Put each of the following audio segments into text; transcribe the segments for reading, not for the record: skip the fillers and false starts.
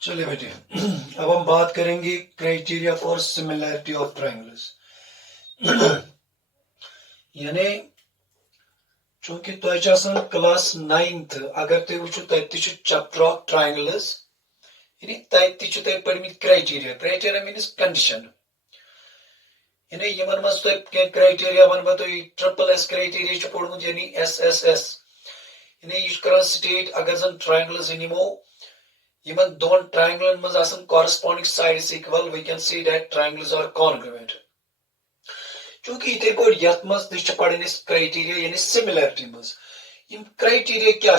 चलिए बेटे, अब हम बात करेंगे criteria for similarity of triangles. यानी चूंकि तुम क्लास 9th अगर तुम वो चैप्टर ऑफ ट्रायंगल्स यानी तय पढ़मित क्राइटेरिया। Criteria means condition. यानी यमन मज क्राइटेरिया वन बह ट्रिपल एस क्राइटेरिया पढ़मुत यानी SSS। यानी यह कर स्टेट अगर जन ट्रायंगल्स निमो यमन दोन ट्रायंगलन मज आसन corresponding sides equal, we can see that triangles are congruent. चूंकि इथे पढ़ यथ मज तह पढ़न क्राइटेरिया यानी सिमिलैरिटी मज यम क्राइटेरिया क्या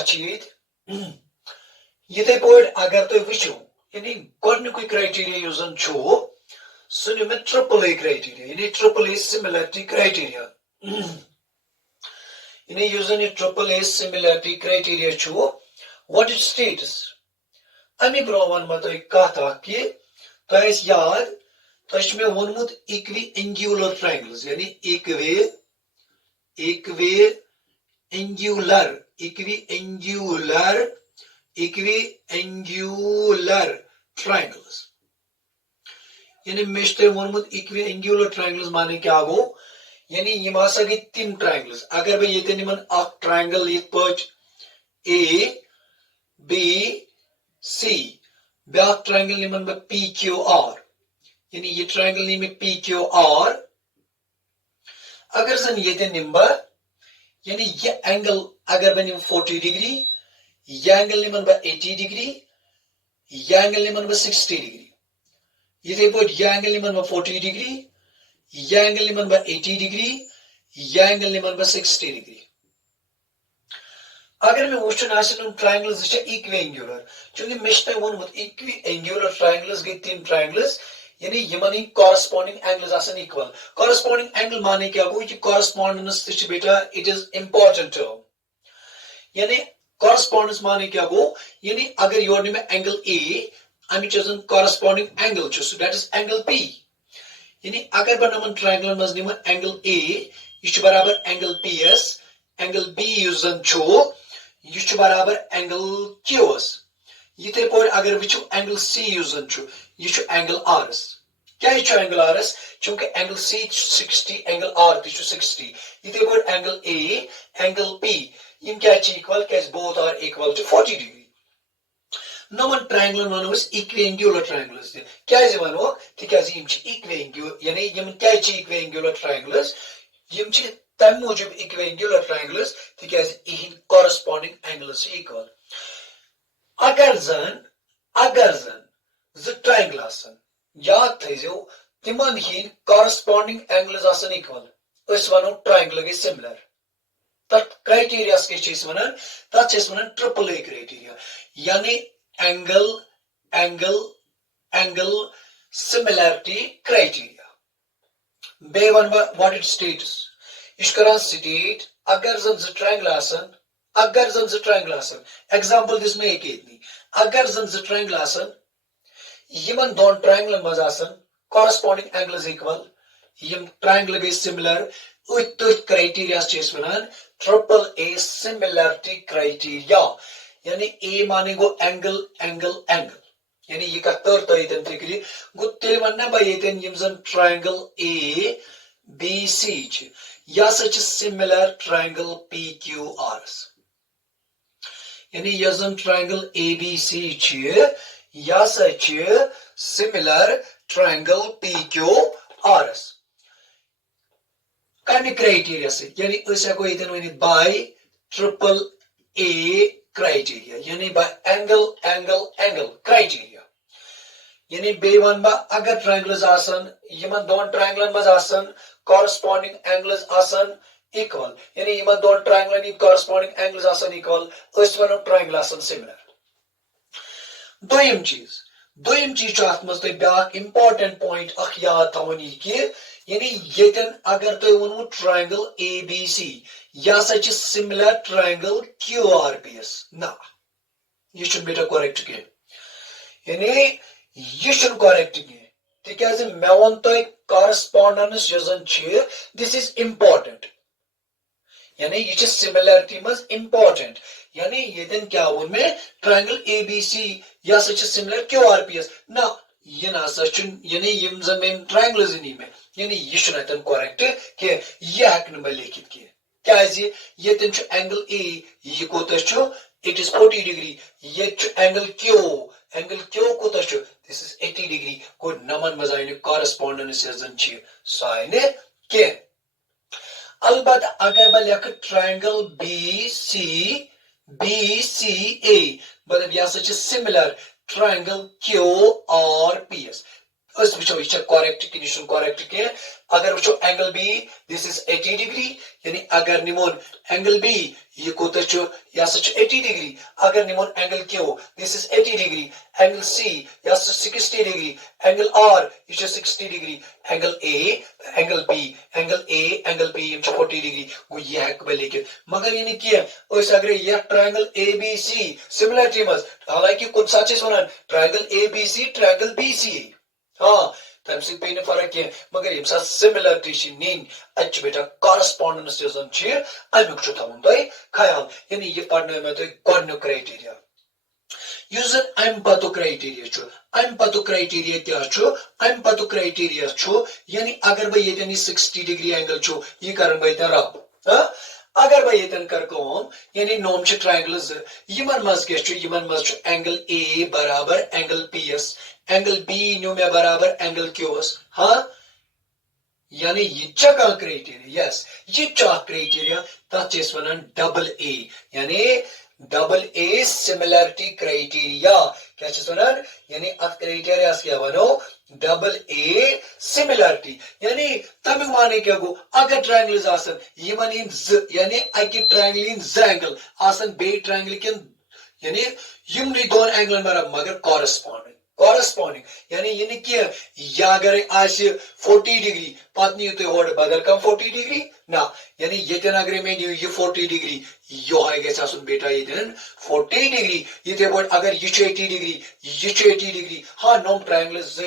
इथे पढ़ अगर तुम वो यानी गोडनुक क्राइटेरिया उस जन सह नु मे ट्रिपल ए क्राइटेरिया यानी ट्रिपल ए सिमिलैरिटी क्राइटेरिया। यानी उस जन triple A similarity criteria what it states अमे ब्रो वन तुम कत कि तुम याद तुम मे वोनमुत इक्वी एंगुलर ट्रायंगल्स यानी इक्वी एंगुलर ट्रायंगल्स। यानी मे वोनमुत इक्वी एंगुलर ट्रायंगल्स माने क्या गो यानी यम हसा गई तिम ट्रायंगल्स। अगर बह ये निमन ट्रायंगल ये ABC ब्या ट्रायंगल निमन बह PQR यानी ये ट्रायंगल नी में PQR। अगर सन ये निम बह यानी ये एंगल अगर बह निम 40 डिग्री, यह एंगल निमन बह 80 डिग्री, यह एंगल निमन बह 60 डिग्री। इथे पे यह एंगल निमन बह 40 डिग्री, यह एंगल निमन बह 80 डिग्री, यह एंगल निमन बह 60 डिग्री। अगर मैं वो ट्रायंगल्स इक्वी एंगुलर चूंकि मे वोनमुत इक्वी एंगुलर ट्रायंगल्स गई तीन ट्रायंगल्स यानी यमन कॉरेस्पॉन्डिंग एंगल्स आसन इक्वल। कॉरेस्पॉन्डिंग एंगल माने क्या गो ये कॉरेस्पॉन्डेंस बेटा इट इज इंपॉर्टेंट टर्म। यानी कॉरेस्पॉन्डेंस माने क्या गो यानी अगर योर में एंगल A अमिच corresponding angle so that is angle P। यानी अगर बह नमन ट्रायंगल मज निमन एंगल A यह बराबर एंगल PS, एंगल B उस जन यह बराबर एंगल QS। इथे पे अगर वो एंगल C उस जन यह एंगल RS। क्या एंगल RS चूंकि एंगल C 60 एंगल R तह 60। इथे पे एंगल A एंगल P यम क्या इक्वल क्या both are equal to 40 degree. नमन ट्रायंगल वनो इक्वी एंगुलर ट्रायंगल्स क्या वनो तम इक्वी यानी यम क्या इक्वी एंगुलर ट्रायंगल्स यम तम मूजूब इक्वी एंगुलर ट्रायंगल्स तिक कॉरेस्पॉन्डिंग एंगल्स इक्वल। अगर जन ज ट्रायंगल आसन याद थो तिमन हिंद कॉरेस्पॉन्डिंग एंगल्स आसन इक्वल वनो ट्रायंगल गई सिमिलर। तथ क्राइटेरिया वन ट्रिपल ए क्राइटेरिया यानी एंगल सिमिलैरिटी क्राइटेरिया। बे वन व्हाट इट स्टेट्स यह कर स्टेट अगर जन ट्रायंगल आसन एग्जांपल दिस मे एक अगर जन ट्रायंगल आसन यमन दोन ट्रायंगलन मज आसन कॉरेस्पॉन्डिंग एंगल्स इक्वल यम ट्रायंगल गई सिमिलर तथ क्राइटेरिया वन ट्रिपल ए सिमिलैरिटी क्राइटेरिया। यानी ए माने गो एंगल यानी यह तर तय गो तेल वन बह ये जन ट्रायंगल ABC यह सिमिलर ट्रायंगल PQRS। यानी यह जन ट्रायंगल ABC यह सिमिलर ट्रायंगल PQRS। कम क्राइटेरिया यानी हेको वन बाय ट्रिपल ए क्राइटेरिया यानी बाय एंगल क्राइटेरिया। यानी बे वन बह अगर ट्रायंगल्स आसन यमन दोन ट्रायंगलन मज आसन कॉरेस्पॉन्डिंग एंगल्स आसन इक्वल यानी यमन दोन ट्रायंगलन कॉरेस्पॉन्डिंग एंगल्स आसन इक्वल वनो ट्रायंगल आसन सिमिलर। दोयम चीज अत मज ब्या इंपॉर्टेंट पॉइंट याद थवन कि यानी येतन अगर तुम वोनमु ट्रायंगल ABC यह सिमिलर ट्रायंगल QRPS ना यह बेटा करेक्ट कह यानी यह करेक्ट कह तिकाज मे वो तुम कॉरेस्पॉन्डेंस दिस इज इंपॉर्टेंट। यानी ये सिमिलरिटी मज इंपॉर्टेंट यानी ये क्या वो में ट्रायंगल एबीसी या सच सिमिलर क्यूआरपीएस ना ये ना सच यानी यम जन ट्रायंगल्स इन में यानी ये छुन करेक्ट कि ये हेकन बह लिखित कि ये एंगल ए ये कोत इट इज 40 डिग्री ये एंगल क्यू कोत दिस इज 80 डिग्री को नमन मज आय कॉरेस्पोंडेंस जन सह आय कह अलबत् अगर बह लिख ट्रायंगल बी सी ए मतलब यह similar triangle Q R P S वो यह करेक्ट कि यह करेक्ट कह अगर वो angle B this is 80 degree यानी अगर निमोन एंगल बी यह कोत यह 80 डिग्री अगर निमोन angle Q this is 80 degree angle C यह 60 डिग्री एंगल आर यह 60 degree angle A angle B 40 degree गो यह हेक बह लिखित मगर यह कह अगर यह triangle A B C similarity मज हालांकि कुछ साथ वन triangle A B C triangle B C हाँ तम सि पे फर्क कह मगर यम सिमिलरिटी नीन अत बेटा कॉरेस्पोंडेंस अमुक थवन तुम ख्याल यानी यह पढ़न मे तुम गोडनुक क्राइटेरिया अम पतु क्राइटेरिया क्या अम पतु क्राइटेरिया यानी अगर बह ये 60 डिग्री एंगल यह कर बह रब अगर बह ये कर यानी नोम ट्रायंगल यमन मज एंगल ए बराबर angle P S angle B न्यू मे बराबर एंगल क्यू एस हाँ यानी यह क्राइटेरिया यस यह क्राइटेरिया तथ वन डबल ए यानी डबल ए सिमिलरिटी क्राइटेरिया क्या वन यानी अत क्राइटेरिया क्या वनो डबल ए सिमिलरिटी यानी तमिक माने क्या गो अगर ट्रायंगल्स यानी अकि ट्रायंगल ज एंगल बे ट्रायंगल किन यानी यमन दोन एंगल मगर कॉरेस्पॉन्डिंग यानी यह कह यह अगर 40 डिग्री पत नीव तुम और बदल कम 40 डिग्री ना यानी ये अगर मे नीव यह 40 डिग्री योहाय गु बेटा ये 40 डिग्री ये अगर यह 80 डिग्री यह 80 डिग्री हाँ नोम triangles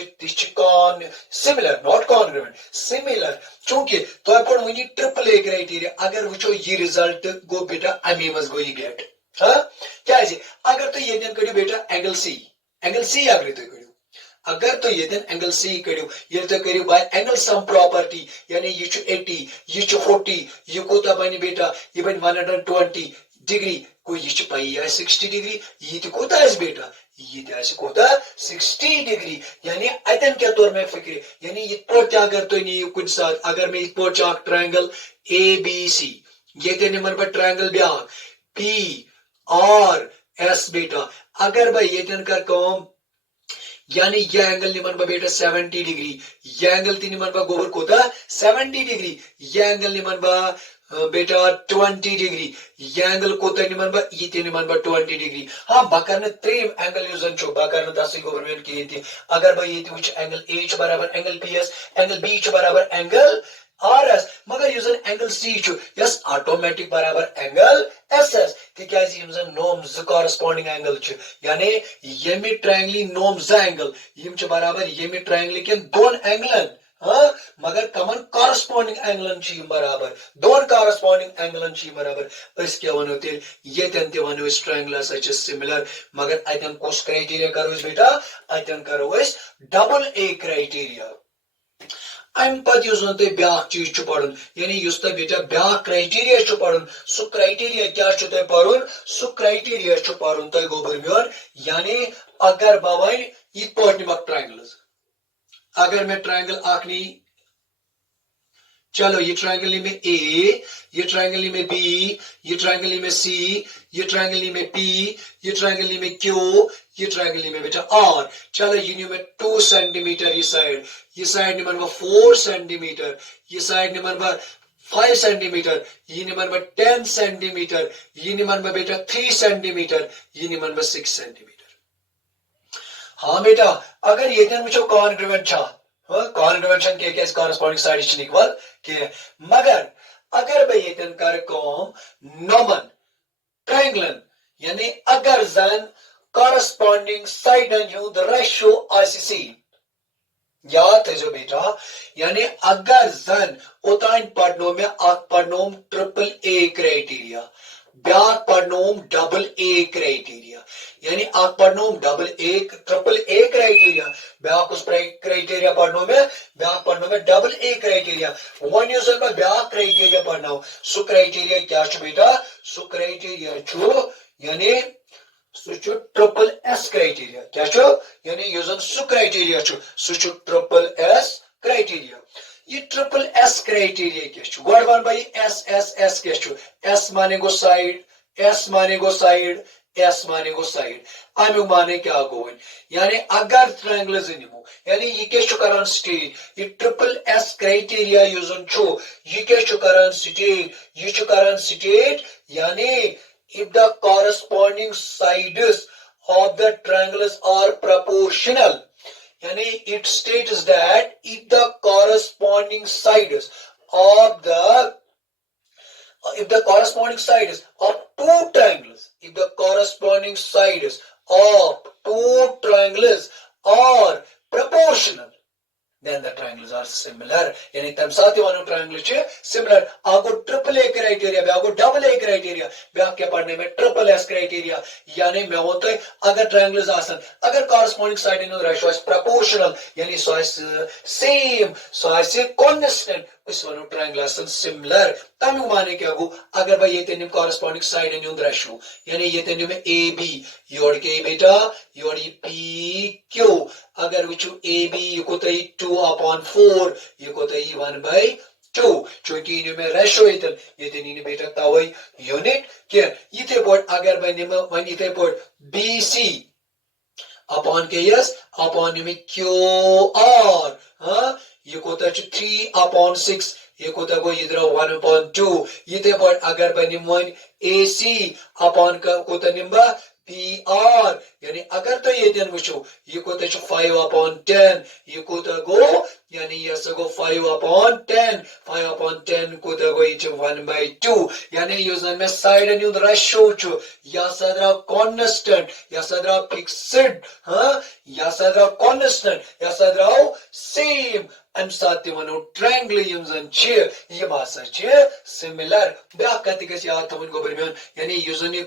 similar not congruent similar चूंकि तुम पढ़ वन ट्रिपल ए क्राइटेरिया अगर वो यह रिजल्ट गो बेटा अमे मज गो यह गेट हाँ क्या अगर तुम ये कड़ो बेटा एंगल सी अगर तुम कड़ो अगर तो ये एंगल सी कड़ो ये तुम करो बाय एंगल सम प्रॉपर्टी यानी यह 80 यह 40 यह कोता बन बेटा यह बन 120 डिग्री को यह पाई 60 डिग्री यह कोता बेटा यह कोता 60 डिग्री यानी अतन क्या तौर में फिक्र यानी यह अगर तुम नीव कुछ साथ अगर मैं यह ट्रायंगल ए बी सी ये निमन बह ट्रायंगल ब्या पी आर एस बेटा अगर बह ये कर यानी यह एंगल निमन बह बेटा 70 डिग्री यह एंगल ती निमन बह गोबर कोता 70 डिग्री यह एंगल निमन बह बेटा 20 डिग्री यह एंगल कोता निमन बह ये निमन बह 20 डिग्री हाँ बह कर त्रेम एंगल युजन बह कर तस गोबर कहें अगर बह ये वो एंगल ए बराबर angle P S angle B बराबर एंगल आर एस मगर यह एंगल सी यस ऑटोमेटिक बराबर एंगल एस एस तक नोम ज कॉरेस्पोंडिंग एंगल यानी यमि ट्रायंगल नोम ज एंगल यम बराबर यमि ट्रायंगल के दोन एंगलन हाँ मगर कमन कॉरेस्पोंडिंग एंगलन बराबर दोन कॉरेस्पोंडिंग एंगलन बराबर क्या वनो तेल ये वनो ट्रायंगल सिमिलर मगर अतन कस क्राइटेरिया करो बेटा अतन करो डबल ए क्राइटेरिया अम पे तुम ब्या चीज पढ़ यानी तुम बेटा ब्या क्राइटेरिया पढ़ सह क्राइटेरिया क्या तुम पढ़ सह क्राइटेरिया पढ़ तुम गोबर मोन यानी अगर बह वन ये निमक ट्रायंगल्स अगर मैं ट्रायंगल नी चलो ये ट्रायंगल में ए ये ट्रायंगल में बी ये ट्रायंगल में सी ये ट्रायंगल में पी ये ट्रायंगल में क्यू ये ट्रायंगल में बेटा आर चलो यूनियन में 2 सेंटीमीटर ये साइड निमन 4 सेंटीमीटर ये साइड निमन 5 सेंटीमीटर ये निमन 10 सेंटीमीटर ये निमन बेटा 3 सेंटीमीटर ये निमन 6 सेंटीमीटर हाँ बेटा अगर ये वो कॉन्ग्रुएंट कॉन्ग्रुएंशन के कॉरेस्पोंडिंग साइड इक्वल के मगर अगर बह ये कर नोमन ट्रायंगलन यानी अगर जन corresponding side and the ratio ICC याद थो बेटा यानी अगर जन ओतान पढ़नो में अख पढ़नोम ट्रिपल ए क्राइटेरिया ब्याक पढ़नोम डबल ए क्राइटेरिया यानी अख पढ़नोम double A triple A criteria ब्याक उस क्राइटेरिया पढ़नो में डबल ए क्राइटेरिया वन यूज में ब्याक क्राइटेरिया पढ़ना सु क्राइटेरिया क्या बेटा सु क्राइटेरिया यानी ट्रिपल एस क्राइटेरिया क्या यानी यूजन सु क्राइटेरिया ट्रिपल एस क्राइटेरिया ये ट्रिपल एस क्राइटेरिया क्या गोड वन भाई एस एस एस क्या एस माने गो साइड एस माने गो साइड एस माने गो साइड अमु माने क्या गो यानी अगर ट्रायंगल्स निमो यानी ये क्या करान स्टेट ये ट्रिपल एस क्राइटेरिया यूजन ये क्या करान स्टेट यानी if the corresponding sides of the triangles are proportional yani it states that if the corresponding sides of two triangles if the corresponding sides of two triangles are proportional then the triangles are similar yani tam sath wano triangle che similar ago triple a criteria be ago double a criteria be aap kya padhne mein triple s criteria yani main hota hai agar triangles asan agar corresponding side in ratio is proportional yani so is same so is constant उस वनो triangle आसन similar तनु माने क्या गो अगर भाई ये तेनिम corresponding side इन उन ratio यानी ये तेनिम में ए बी योड़ के बेटा योड़ पी क्यू अगर विचु ए बी ये को तई 2/4 ये को तई 1/2 चूंकि इनमें में रेशियो इतन ये तेनी बेटा तावई यूनिट क्या ये थे बोर्ड अगर भाई निम वन ये थे बोर्ड बी सी अपॉन के यस अपॉन में क्यू आर हाँ ये कोता 3/6 ये कोता को इधर 1/2 ये ते पर अगर बनिम वन AC अपॉन का कोता निम्बा PR यानी अगर तो ये दिन वुचो ये कोता 5/10 ये कोता गो यानी ये सगो 5/10 कोता गो ये 1/2 यानी यूजन में साइड न्यू रेशियो चो या सदरा कांस्टेंट या सदरा फिक्स्ड हां या सदरा कांस्टेंट या सदरा सेम am साथ वनो ट्रायंगल यमजन छ ये भाषा छ सिमिलर ब्या कति गस याद थवन गो बरमियन यानी यूजन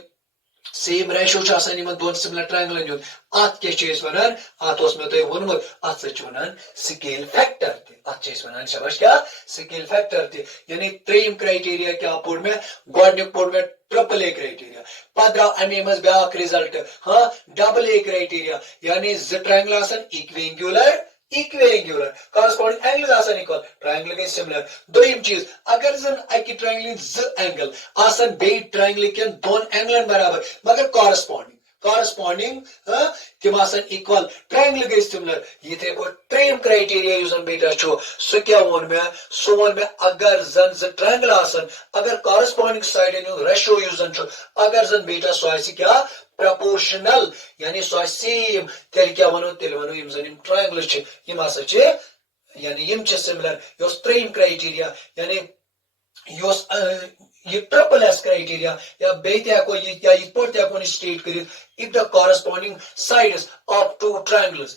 सेम रेशियो छ आसान यमन दोन सिमिलर ट्रायंगल न्यू आत के चेस वनन आत ओस में तो वनमत आत सच वनन स्केल फैक्टर ते आत चेस वनन शबाश क्या स्केल फैक्टर ते यानी त्रीम क्राइटेरिया क्या पोड में गॉडनिक पोड में ट्रिपल ए क्राइटेरिया पदरा एमएमएस ब्याक रिजल्ट हां डबल ए क्राइटेरिया यानी ज ट्रायंगल आसन इक्विलेंगुलर corresponding angles आसान इक्वल ट्रायंगल के सिमिलर दोयम चीज अगर जन अकि ट्रायंगल ज एंगल आसान बे ट्रायंगल के दोन एंगलन बराबर मगर corresponding तिम आसान इक्वल ट्रायंगल के सिमिलर ये थे पर ट्रेम क्राइटेरिया यूजन बेटा छो सो क्या वन में अगर जन ज ट्रायंगल आसान अगर corresponding साइड इन रेशियो यूजन छो अगर जन बेटा सो ऐसी क्या proportional यानी सो सेम तेल क्या वनो यम जन ट्रायंगल छ यम आसा छ यानी यम छ सिमिलर योस ट्रेम क्राइटेरिया यानी योस ये ट्रिपल एस क्राइटेरिया या बेते को ये या इपोर्ट को स्टेट करी if the corresponding sides of two triangles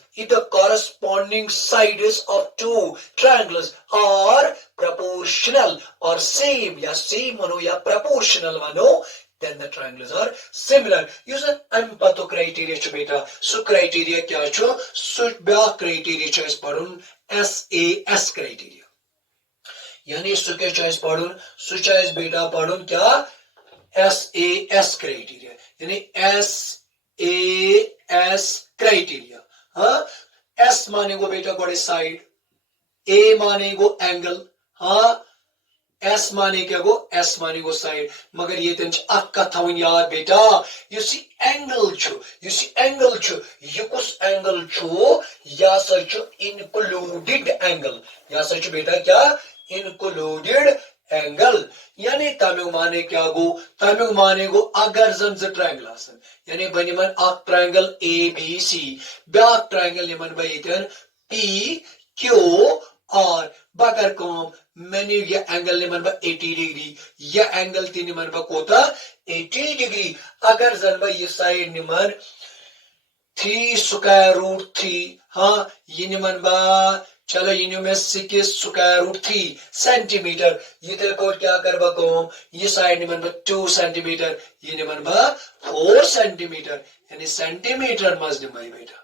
are proportional or same या same वनो या proportional वनो then the triangles are similar यूजन am pato criteria छ बेटा सु criteria क्या छ सु ब्या criteria छ इस पढ़ुन SAS criteria यानी सु के चॉइस पढ़ुन सु चॉइस बेटा पढ़ुन क्या SAS criteria यानी SAS criteria हाँ S माने गो बेटा गोड़े साइड A माने गो एंगल हाँ S माने क्या गो S माने गो साइड मगर ये तंच अक्का थवन याद बेटा युसी एंगल छु ये कुछ एंगल छु या सच इंक्लूडेड एंगल या सच बेटा क्या इंक्लूडेड एंगल यानी तमिल माने गो अगर जन ज ट्रायंगल आसन यानी बनिमन अक ट्रायंगल ABC ब्याक ट्रायंगल निमन बयतन PQR बगर कम मैंने ये एंगल निमन 80 डिग्री या एंगल ती निमन कोता 80 डिग्री अगर जन ये साइड निमन 3√3 हाँ ये निमन चलो ये में 6√3 सेंटीमीटर ये क्या कर ये साइड निमन 2 सेंटीमीटर ये निमन 4 सेंटीमीटर यानी सेंटीमीटर मज निम बेटा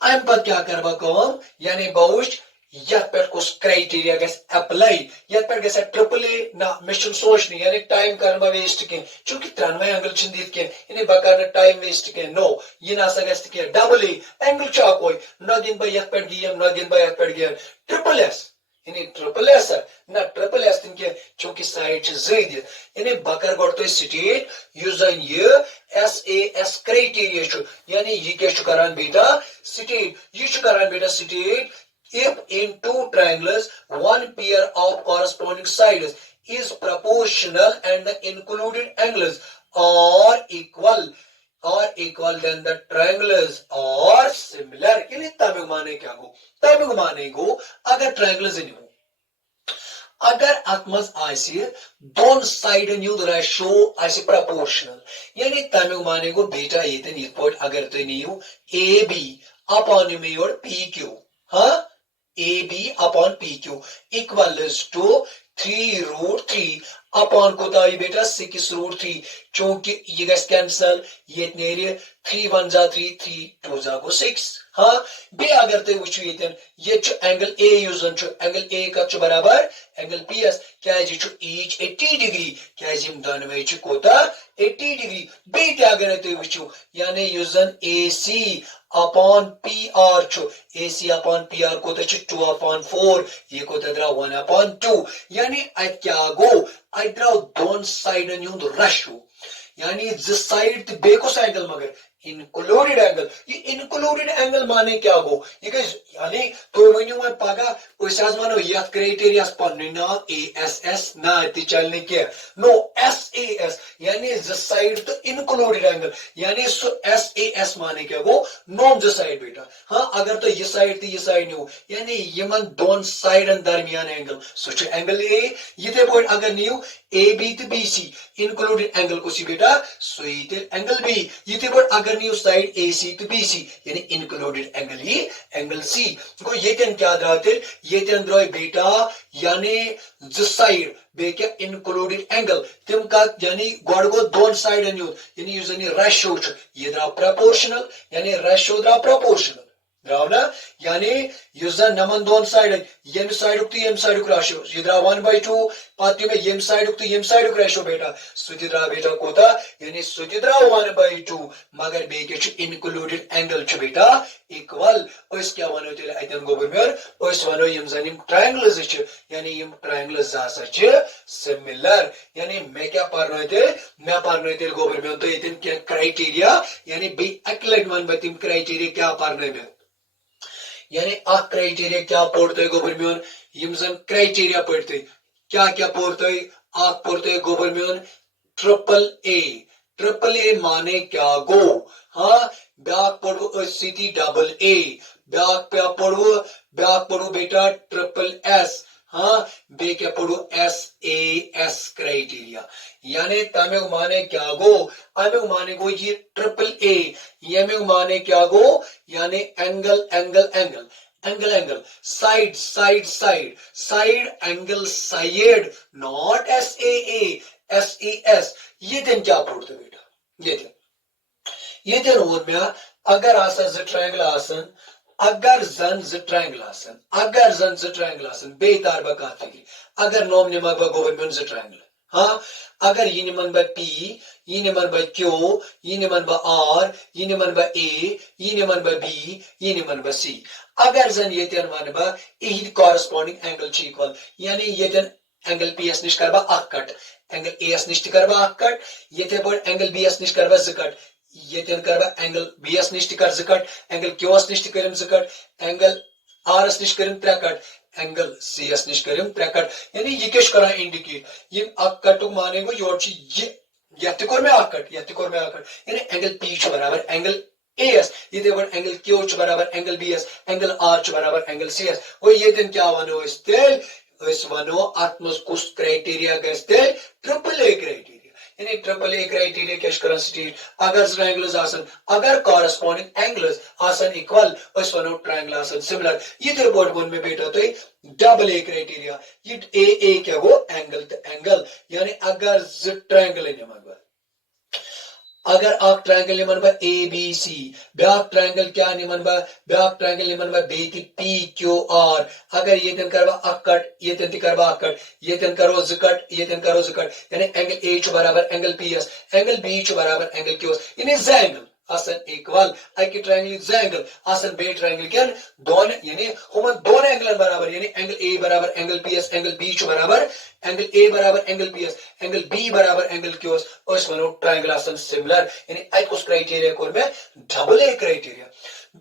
अम पत क्या कर यानी बहुत यथ पे क्राइटेरिया अप्लाई यथ पे ट्रिपल ए ना मे सोचने यानी टाइम कर वेस्ट कह चूंकि त्रनवे एंगल दिख कह बह कर टाइम वेस्ट कह नो यह ना कह डबल ए एंगल अकोई न दिन बह यथ पे गेम न दिन बह यथ पे गेम ट्रिपल एस यानी ट्रिपल एस ना ट्रिपल एस दिन कह चूंकि साइड जद यानी बह कर गो तुम स्टेट जन यह SAS क्राइटेरिया यानी यह क्या करान बेटा स्टेट यह करान बेटा state if in two triangles one pair of corresponding sides is proportional and the included angles are equal then the triangles are similar यानी तमिल माने क्या गो तमिल माने गो अगर triangles इन अगर अतमज आसि दोन साइडन युद रेशो आसि proportional यानी तमिल माने गो बेटा ये अगर तुम Neue AB upon your PQ हाँ AB upon PQ equals to 3√3 upon कोता बेटा 6√3 चूंकि ये गस कैंसल ये नेरे 3 1 जा 3 3 2 जा गो 6 हाँ बे अगर ते वुचु ये एंगल A यूजन एंगल A का बराबर एंगल PS क्या जी ईच 80 डिग्री क्या जी दोनों कोता 80 डिग्री बे क्या अगर ते वुचु यानी यूजन AC upon PR AC upon PR कोता 2 upon 4 ये कोता द्रा 1 upon 2 यानी क्या गो द्रा दोन साइडन युंद रेशो यानी जिस साइड ते बेको एंगल मगर included angle ये included angle माने क्या गो ये यानी तो वनियो में पागा ओसाज मानो यह क्राइटेरिया पन्ने ना ASS ना ति चलने के नो SAS यानी द साइड तो included angle यानी सो SAS माने क्या गो नो द साइड बेटा हां अगर तो ये साइड न्यू यानी यमन दोन साइडन दरमियान एंगल सो एंगल A ये ते पॉइंट अगर न्यू AB तो BC included angle को सी बेटा सो ये एंगल B ये ते पॉइंट अगर new side AC to BC यानी included angle ही एंगल C को ये क्या द्राते ये द्राय बेटा यानी द साइड बे क्या included angle तिम का यानी गोड गो दोन साइड न्यू यानी यूजनी रेशियो ये द्रा proportional यानी रेशियो द्रा proportional द्राव ना यानी यूजन नमन दोन साइड यम साइड तो यम साइड रेशियो ये द्रा 1/2 पाती में यम साइड तो यम साइड रेशियो बेटा सुदिद्रा बेटा कोता यानी सुदिद्रा 1/2 मगर बे के इंक्लूडेड एंगल छ बेटा इक्वल ओस क्या वनो तेल आइतन गोबरमेर ओस वनो यम जनिम ट्रायंगल्स छ यानी यम ट्रायंगल्स जासा छ सिमिलर यानी मैं क्या पढ़नो थे मैं पढ़नो थे गोबरमेर तो इतन क्या क्राइटेरिया यानी बे अकलेट वन बतिम क्राइटेरिया क्या पढ़ने में यानी आ क्राइटेरिया क्या पढ़ते गोबरमेर यम जन क्राइटेरिया पढ़ते क्या क्या पढ़ते आ पढ़ते गोबरमेर ट्रिपल ए माने क्या गो हाँ ब्याक पढ़ो सिटी डबल ए ब्याक पढ़ो बेटा ट्रिपल एस हाँ बे क्या पढ़ो SAS क्राइटेरिया यानी तमे माने क्या गो अमे माने गो ये ट्रिपल ए ये में माने क्या गो यानी angle side angle side not SAS ये दिन क्या पढ़ते बेटा ये दिन और में अगर आसा ज ट्रायंगल आसन अगर जन ज ट्रायंगल आसन बेतार बकाती अगर नोम निमा गोबरमेंट ज ट्रायंगल हाँ अगर ये निमन बा P ये निमन बा Q ये निमन बा R ये निमन बा A ये निमन बा B ये निमन बा C अगर जन ये तेन मान बा ए कॉरेस्पॉन्डिंग एंगल छ इक्वल यानी ये तेन एंगल PS निश करबा अक कट एंगल AS निश करबा अक कट ये ते बड एंगल BS निश करबा ज कट ये तेन करबा एंगल BS निश कर ज कट एंगल QS निश करम ज कट एंगल RS निश करम त्रे कट एंगल CS निश करम त्रे कट यानी ये केश करा इंडिकेट ये अक कट माने गो योर छ ये यत्ते कोर में अक कट यानी एंगल P छ बराबर एंगल AS ये ते बड एंगल Q छ बराबर एंगल BS एंगल R छ बराबर एंगल CS वो ये दिन क्या वनो इस वनो आत्मस कुछ criteria Gaste triple A criteria यानी ट्रिपल ए क्राइटेरिया क्या कर स्टेट अगर ट्रायंगल्स आसन अगर कॉरेस्पॉन्डिंग एंगल्स आसन इक्वल अस वनो ट्रायंगल आसन सिमिलर ये बोर्ड वन में बेटा तो डबल ए क्राइटेरिया ये ए क्या गो एंगल तो एंगल यानी अगर ट्रायंगल अगर अख ट्रायंगल निमन बा ए बी सी ब्याक ट्रायंगल क्या निमन बा ब्याक ट्रायंगल निमन बा बेति पी क्यू आर अगर ये करबा अख कट ये करबा अख कट ये करो ज कट ये करो ज कट यानी एंगल ए छु बराबर angle P S angle B छु बराबर एंगल क्यू एस यानी एंगल आसन इक्वल अकि ट्रायंगल एंगल आसन बे ट्रायंगल क्या दोन यानी हम दोन एंगल बराबर यानी एंगल ए बराबर angle P S angle B छु बराबर एंगल ए बराबर angle P S angle B बराबर एंगल क्यू एस अस वनो ट्रायंगल आसन सिमिलर यानी अकुस क्राइटेरिया कोर में डबल ए क्राइटेरिया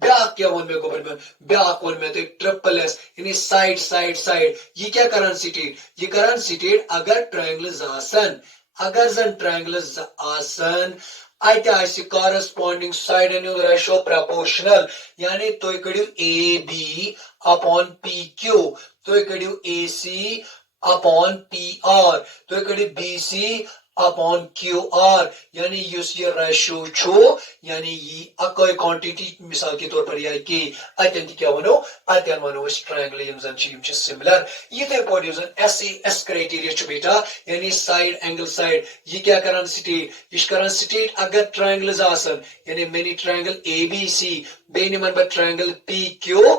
ब्याक क्या वन में गोबर में ब्याक वन में तो ट्रिपल एस यानी साइड साइड साइड ये क्या करन सिटेट ये करन सिटेट अगर ट्रायंगल्स आसन अगर जन ट्रायंगल्स आसन अत कॉरेस्पॉन्डिंग साइड रेशो प्रपोर्शनल यानी तुम कड़ियो A B upon P Q तुम कड़ियो A C upon P R तुम कड़ियो B C upon Q R यानी ये रेशो छो यानी ये अकोई क्वांटिटी मिसाल के तौर पर यह कि अतन क्या वनो अतन वनो इस ट्रायंगल यम जन छ सिमिलर ये पॉइंट यूजन एस क्राइटेरिया छ बेटा यानी साइड एंगल साइड ये क्या करन स्टेट इस करन स्टेट अगर ट्रायंगल्स आसन यानी मेनी ट्रायंगल ए बी सी बे निमन ब ट्रायंगल पी क्यू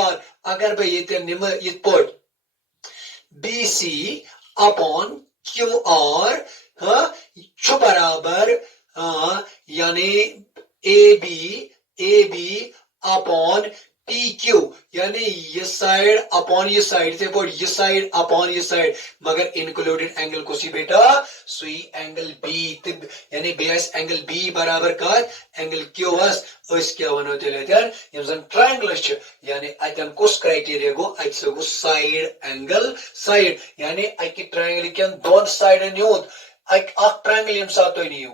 आर अगर बे ये निम ये point B C upon Q R छु बराबर यानी A B upon P Q यानी ये साइड अपॉन ये साइड से बोल ये साइड अपॉन ये साइड मगर इंक्लूडेड एंगल को सी बेटा सुई एंगल बी यानी बेस एंगल बी बराबर का एंगल क्यू अस क्या वनो तेन यम ट्रायंगल यानी अतन कुछ क्राइटेरिया गो अत गो साइड एंगल साइड यानी अक ट्रायंगल के दोन साइडन यूत अख ट्रायंगल यम साथ तुम नीयू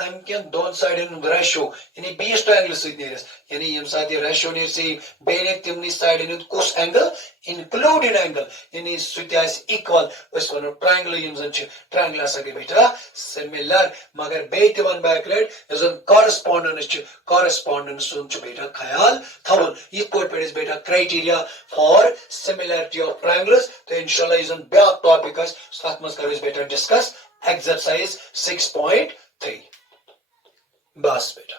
अमक दोन साइडन रेशो यानी 20 ट्रायंगल सस यानी यम साथ रेशो नीर से बेने तिमनी साइडन कुछ एंगल इंक्लूडेड एंगल यानी सह इक्वल अस वनो ट्रायंगल यम जन ट्रायंगल हसा गई बेटा सिमिलर मगर बे वन बैक लेट कॉरेस्पॉन्डेंस बेटा ख्याल थवन ये पे बेटा criteria for similarity of triangles तो इंशाल्लाह ये ब्याक टॉपिक तथ मज करो बेटा डिस्कस एक्सरसाइज 6.3 बस बेटा।